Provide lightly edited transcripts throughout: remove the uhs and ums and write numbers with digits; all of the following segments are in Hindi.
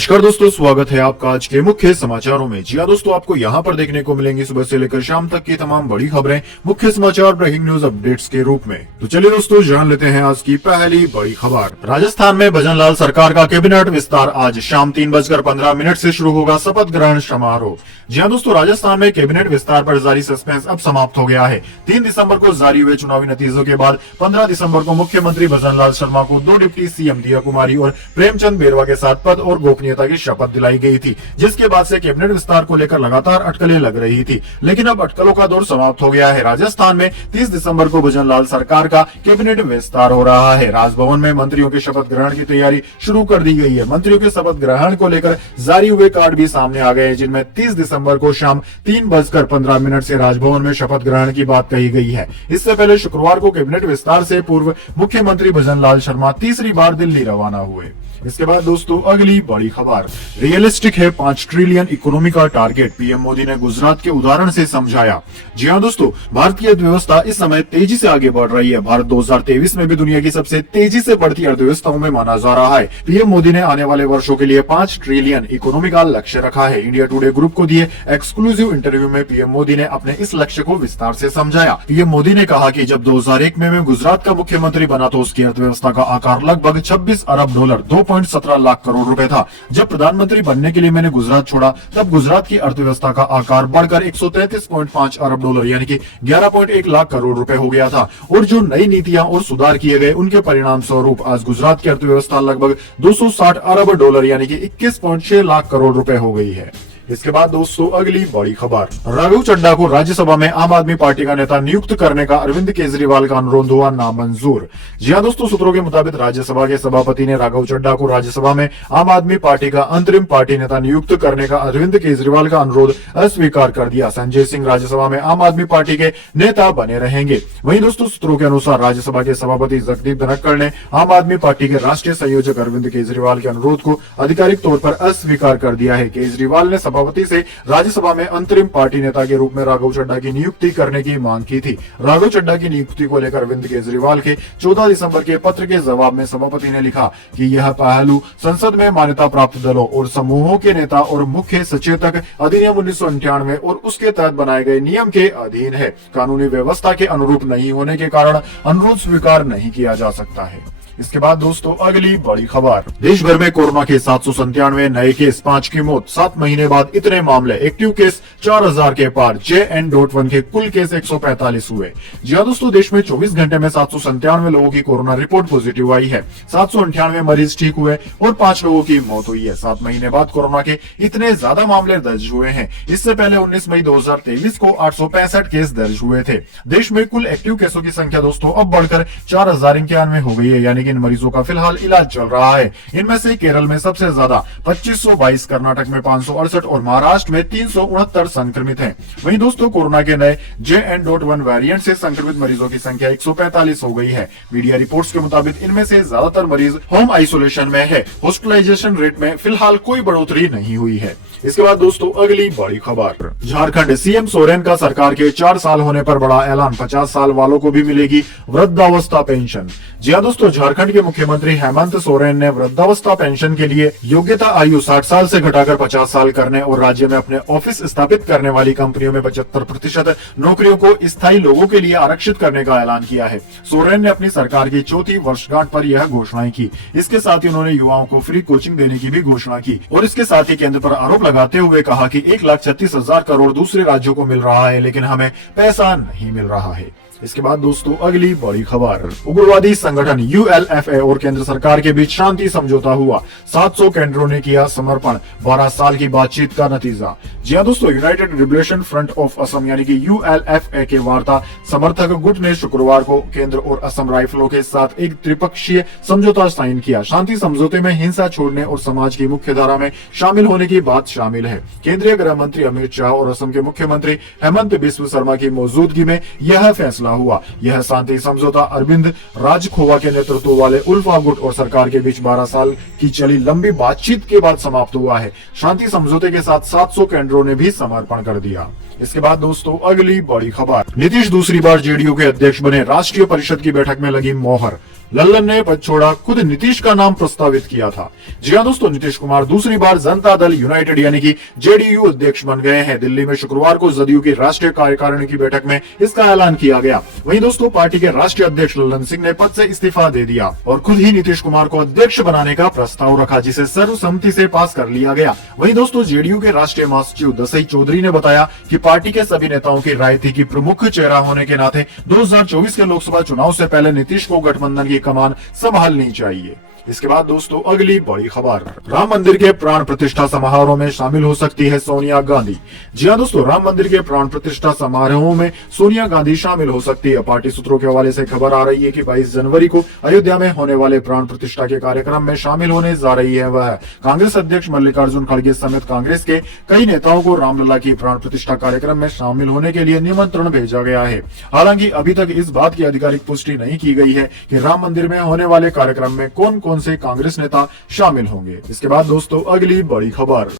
नमस्कार दोस्तों, स्वागत है आपका आज के मुख्य समाचारों में। जी हाँ दोस्तों, आपको यहाँ पर देखने को मिलेंगी सुबह से लेकर शाम तक की तमाम बड़ी खबरें मुख्य समाचार ब्रेकिंग न्यूज अपडेट्स के रूप में। तो चलिए दोस्तों, जान लेते हैं आज की पहली बड़ी खबर। राजस्थान में भजनलाल सरकार का कैबिनेट विस्तार आज शाम 3:15 से शुरू होगा शपथ ग्रहण समारोह। जी हाँ दोस्तों, राजस्थान में कैबिनेट विस्तार पर जारी सस्पेंस अब समाप्त हो गया है। 3 दिसंबर को जारी हुए चुनावी नतीजों के बाद 15 दिसंबर को मुख्यमंत्री भजनलाल शर्मा को 2 डिप्टी सीएम दिया कुमारी और प्रेमचंद बेरवा के साथ पद और गोपनीयता की शपथ दिलाई गई थी, जिसके बाद से कैबिनेट विस्तार को लेकर लगातार अटकलें लग रही थी। लेकिन अब अटकलों का दौर समाप्त हो गया है। राजस्थान में 30 दिसंबर को भजनलाल सरकार का कैबिनेट विस्तार हो रहा है। राजभवन में मंत्रियों के शपथ ग्रहण की तैयारी शुरू कर दी गई है। मंत्रियों के शपथ ग्रहण को लेकर जारी हुए कार्ड भी सामने आ गए हैं, जिनमें 30 दिसंबर को शाम 3:15 से राजभवन में शपथ ग्रहण की बात कही गई है। इससे पहले शुक्रवार को कैबिनेट विस्तार से पूर्व मुख्यमंत्री भजनलाल शर्मा तीसरी बार दिल्ली रवाना हुए। इसके बाद दोस्तों, अगली बड़ी खबर। रियलिस्टिक है 5 ट्रिलियन इकोनॉमी का टारगेट, पीएम मोदी ने गुजरात के उदाहरण से समझाया। जी हाँ दोस्तों, भारत की अर्थव्यवस्था इस समय तेजी से आगे बढ़ रही है। भारत 2023 में भी दुनिया की सबसे तेजी से बढ़ती अर्थव्यवस्थाओं में माना जा रहा है। पीएम मोदी ने आने वाले वर्षों के लिए 5 ट्रिलियन इकोनॉमी का लक्ष्य रखा है। इंडिया टुडे ग्रुप को दिए एक्सक्लूसिव इंटरव्यू में पीएम मोदी ने अपने इस लक्ष्य को विस्तार से समझाया। पीएम मोदी ने कहा कि जब 2001 में मैं गुजरात का मुख्यमंत्री बना तो उसकी अर्थव्यवस्था का आकार लगभग 26 अरब डॉलर 2.17 लाख करोड़ रुपए था। जब प्रधानमंत्री बनने के लिए मैंने गुजरात छोड़ा, तब गुजरात की अर्थव्यवस्था का आकार बढ़कर 133.5 अरब डॉलर यानी कि 11.1 लाख करोड़ रुपए हो गया था। और जो नई नीतियां और सुधार किए गए, उनके परिणाम स्वरूप आज गुजरात की अर्थव्यवस्था लगभग 260 अरब डॉलर यानी कि 21.6 लाख करोड़ रुपए हो गई है। इसके बाद दोस्तों, अगली बड़ी खबर। राघव चड्ढा को राज्यसभा में आम आदमी पार्टी का नेता नियुक्त करने का अरविंद केजरीवाल का अनुरोध हुआ नामंजूर। जी हां दोस्तों, सूत्रों के मुताबिक राज्यसभा के सभापति ने राघव चड्ढा को राज्यसभा में आम आदमी पार्टी का अंतरिम पार्टी नेता नियुक्त करने का अरविंद केजरीवाल का अनुरोध अस्वीकार कर दिया। संजय सिंह राज्यसभा में आम आदमी पार्टी के नेता बने रहेंगे। वहीं दोस्तों, सूत्रों के अनुसार राज्यसभा के सभापति जगदीप धनखड़ ने आम आदमी पार्टी के राष्ट्रीय संयोजक अरविंद केजरीवाल के अनुरोध को आधिकारिक तौर पर अस्वीकार कर दिया है। केजरीवाल ने सभापति से राज्यसभा में अंतरिम पार्टी नेता के रूप में राघव चड्ढा की नियुक्ति करने की मांग की थी। राघव चड्ढा की नियुक्ति को लेकर अरविंद केजरीवाल के 14 दिसंबर के पत्र के जवाब में सभापति ने लिखा कि यह पहलू संसद में मान्यता प्राप्त दलों और समूहों के नेता और मुख्य सचेतक अधिनियम 1998 और उसके तहत बनाए गए नियम के अधीन है। कानूनी व्यवस्था के अनुरूप नहीं होने के कारण अनुरोध स्वीकार नहीं किया जा सकता है। इसके बाद दोस्तों, अगली बड़ी खबर। देश भर में कोरोना के 797 नए केस, 5 की मौत, 7 महीने बाद इतने मामले, एक्टिव केस 4000 के पार। JN.1 के कुल केस 145 हुए। जी हाँ दोस्तों, देश में 24 घंटे में 797 लोगों की कोरोना रिपोर्ट पॉजिटिव आई है। 798 मरीज ठीक हुए और 5 लोगों की मौत हुई है। 7 महीने बाद कोरोना के इतने ज्यादा मामले दर्ज हुए हैं। इससे पहले 19 मई 2023 को 865 केस दर्ज हुए थे। देश में कुल एक्टिव केसों की संख्या दोस्तों अब बढ़कर 4091 हो गई है, यानी इन मरीजों का फिलहाल इलाज चल रहा है। इनमें से केरल में सबसे ज्यादा 2522, कर्नाटक में 568 और महाराष्ट्र में 369 संक्रमित हैं। वहीं दोस्तों, कोरोना के नए JN.1 वेरिएंट से संक्रमित मरीजों की संख्या 145 हो गई है। मीडिया रिपोर्ट्स के मुताबिक इनमें से ज्यादातर मरीज होम आइसोलेशन में है। हॉस्पिटलाइजेशन रेट में फिलहाल कोई बढ़ोतरी नहीं हुई है। इसके बाद दोस्तों, अगली बड़ी खबर। झारखंड सीएम सोरेन का सरकार के 4 साल होने पर बड़ा ऐलान, 50 साल वालों को भी मिलेगी वृद्धावस्था पेंशन। जी हाँ दोस्तों, झारखंड के मुख्यमंत्री हेमंत सोरेन ने वृद्धावस्था पेंशन के लिए योग्यता आयु 60 साल से घटाकर 50 साल करने और राज्य में अपने ऑफिस स्थापित करने वाली कंपनियों में 75% नौकरियों को स्थायी लोगों के लिए आरक्षित करने का ऐलान किया है। सोरेन ने अपनी सरकार की 4थी वर्षगांठ पर यह घोषणाएं की। इसके साथ ही उन्होंने युवाओं को फ्री कोचिंग देने की भी घोषणा की और इसके साथ ही केंद्र पर आरोप लगाते हुए कहा कि 1,36,000 करोड़ दूसरे राज्यों को मिल रहा है, लेकिन हमें पैसा नहीं मिल रहा है। इसके बाद दोस्तों, अगली बड़ी खबर। उग्रवादी संगठन ULFA और केंद्र सरकार के बीच शांति समझौता हुआ। 700 केंद्रों ने किया समर्पण, 12 साल की बातचीत का नतीजा। जी हाँ दोस्तों, United liberation front of Assam यानी कि ULFA के वार्ता समर्थक गुट ने शुक्रवार को केंद्र और असम राइफलों के साथ एक त्रिपक्षीय समझौता साइन किया। शांति समझौते में हिंसा छोड़ने और समाज की मुख्य धारा में शामिल होने की बात शामिल है। केंद्रीय गृह मंत्री अमित शाह और असम के मुख्यमंत्री हेमंत बिस्व शर्मा की मौजूदगी में यह फैसला हुआ। यह शांति समझौता अरविंद राजखोवा के नेतृत्व वाले उल्फा गुट और सरकार के बीच 12 साल की चली लंबी बातचीत के बाद समाप्त हुआ है। शांति समझौते के साथ 700 केंद्रों ने भी समर्पण कर दिया। इसके बाद दोस्तों, अगली बड़ी खबर। नीतीश दूसरी बार जेडीयू के अध्यक्ष बने, राष्ट्रीय परिषद की बैठक में लगी मोहर। लल्लन ने पद छोड़ा, खुद नीतीश का नाम प्रस्तावित किया था। जी हाँ दोस्तों, नीतीश कुमार दूसरी बार जनता दल यूनाइटेड यानी कि जेडीयू अध्यक्ष बन गए हैं। दिल्ली में शुक्रवार को जदयू की राष्ट्रीय कार्यकारिणी की बैठक में इसका ऐलान किया गया। वहीं दोस्तों, पार्टी के राष्ट्रीय अध्यक्ष लल्लन सिंह ने पद से इस्तीफा दे दिया और खुद ही नीतीश कुमार को अध्यक्ष बनाने का प्रस्ताव रखा, जिसे सर्वसम्मति से पास कर लिया गया। वहीं दोस्तों, जेडीयू के राष्ट्रीय महासचिव दसई चौधरी ने बताया कि पार्टी के सभी नेताओं की राय थी कि प्रमुख चेहरा होने के नाते 2024 के लोकसभा चुनाव से पहले नीतीश को गठबंधन की कमान संभालनी चाहिए। इसके बाद दोस्तों, अगली बड़ी खबर, राम मंदिर के प्राण प्रतिष्ठा समारोह में शामिल हो सकती है सोनिया गांधी। जी हाँ दोस्तों, राम मंदिर के प्राण प्रतिष्ठा समारोह में सोनिया गांधी शामिल हो सकती है। पार्टी सूत्रों के हवाले से खबर आ रही है कि 22 जनवरी को अयोध्या में होने वाले प्राण प्रतिष्ठा के कार्यक्रम में शामिल होने जा रही है। वह कांग्रेस अध्यक्ष मल्लिकार्जुन खड़गे समेत कांग्रेस के कई नेताओं को रामलला की प्राण प्रतिष्ठा कार्यक्रम में शामिल होने के लिए निमंत्रण भेजा गया है। हालांकि अभी तक इस बात की आधिकारिक पुष्टि नहीं की गई है कि राम मंदिर में होने वाले कार्यक्रम में कौन कौन से कांग्रेस नेता शामिल होंगे। इसके बाद दोस्तों, अगली बड़ी खबर,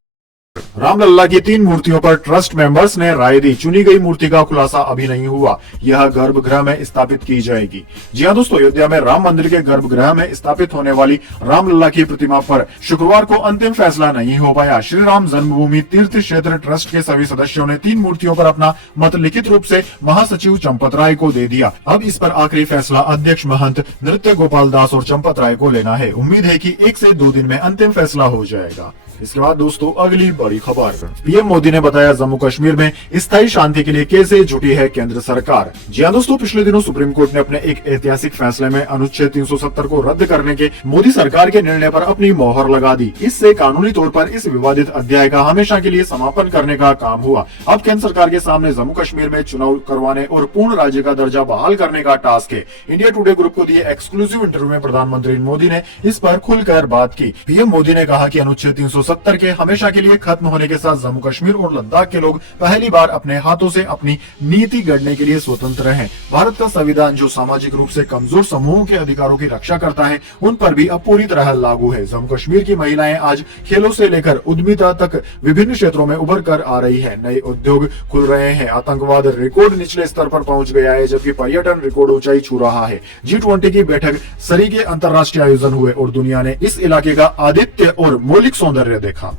रामलला की 3 मूर्तियों पर ट्रस्ट मेंबर्स ने राय दी। चुनी गई मूर्ति का खुलासा अभी नहीं हुआ, यह गर्भगृह में स्थापित की जाएगी। जी हां दोस्तों, अयोध्या में राम मंदिर के गर्भगृह में स्थापित होने वाली रामलला की प्रतिमा पर शुक्रवार को अंतिम फैसला नहीं हो पाया। श्री राम जन्मभूमि तीर्थ क्षेत्र ट्रस्ट के सभी सदस्यों ने 3 मूर्तियों पर अपना मत लिखित रूप से महासचिव चंपत राय को दे दिया। अब इस पर आखिरी फैसला अध्यक्ष महंत नृत्य गोपाल दास और चंपत राय को लेना है। उम्मीद है कि 1 से 2 दिन में अंतिम फैसला हो जाएगा। इसके बाद दोस्तों, अगली बड़ी खबर, पीएम मोदी ने बताया जम्मू कश्मीर में स्थायी शांति के लिए कैसे जुटी है केंद्र सरकार। जी हां दोस्तों, पिछले दिनों सुप्रीम कोर्ट ने अपने एक ऐतिहासिक फैसले में अनुच्छेद 370 को रद्द करने के मोदी सरकार के निर्णय पर अपनी मोहर लगा दी। इससे कानूनी तौर पर इस विवादित अध्याय का हमेशा के लिए समापन करने का काम हुआ। अब केंद्र सरकार के सामने जम्मू कश्मीर में चुनाव करवाने और पूर्ण राज्य का दर्जा बहाल करने का टास्क है। इंडिया टुडे ग्रुप को दिए एक्सक्लूसिव इंटरव्यू में प्रधानमंत्री मोदी ने इस पर खुलकर बात की। पीएम मोदी ने कहा कि अनुच्छेद 370 के हमेशा के लिए खत्म होने के साथ जम्मू कश्मीर और लद्दाख के लोग पहली बार अपने हाथों से अपनी नीति गढ़ने के लिए स्वतंत्र हैं। भारत का संविधान जो सामाजिक रूप से कमजोर समूहों के अधिकारों की रक्षा करता है, उन पर भी अब पूरी तरह लागू है। जम्मू कश्मीर की महिलाएं आज खेलों से लेकर उद्यमिता तक विभिन्न क्षेत्रों में उभर कर आ रही है। नए उद्योग खुल रहे हैं, आतंकवाद रिकॉर्ड निचले स्तर पर पहुंच गया है, जबकि पर्यटन रिकॉर्ड ऊंचाई छू रहा है। G20 की बैठक सरी के अंतर्राष्ट्रीय आयोजन हुए और दुनिया ने इस इलाके का आदित्य और मौलिक सौंदर्य देखा।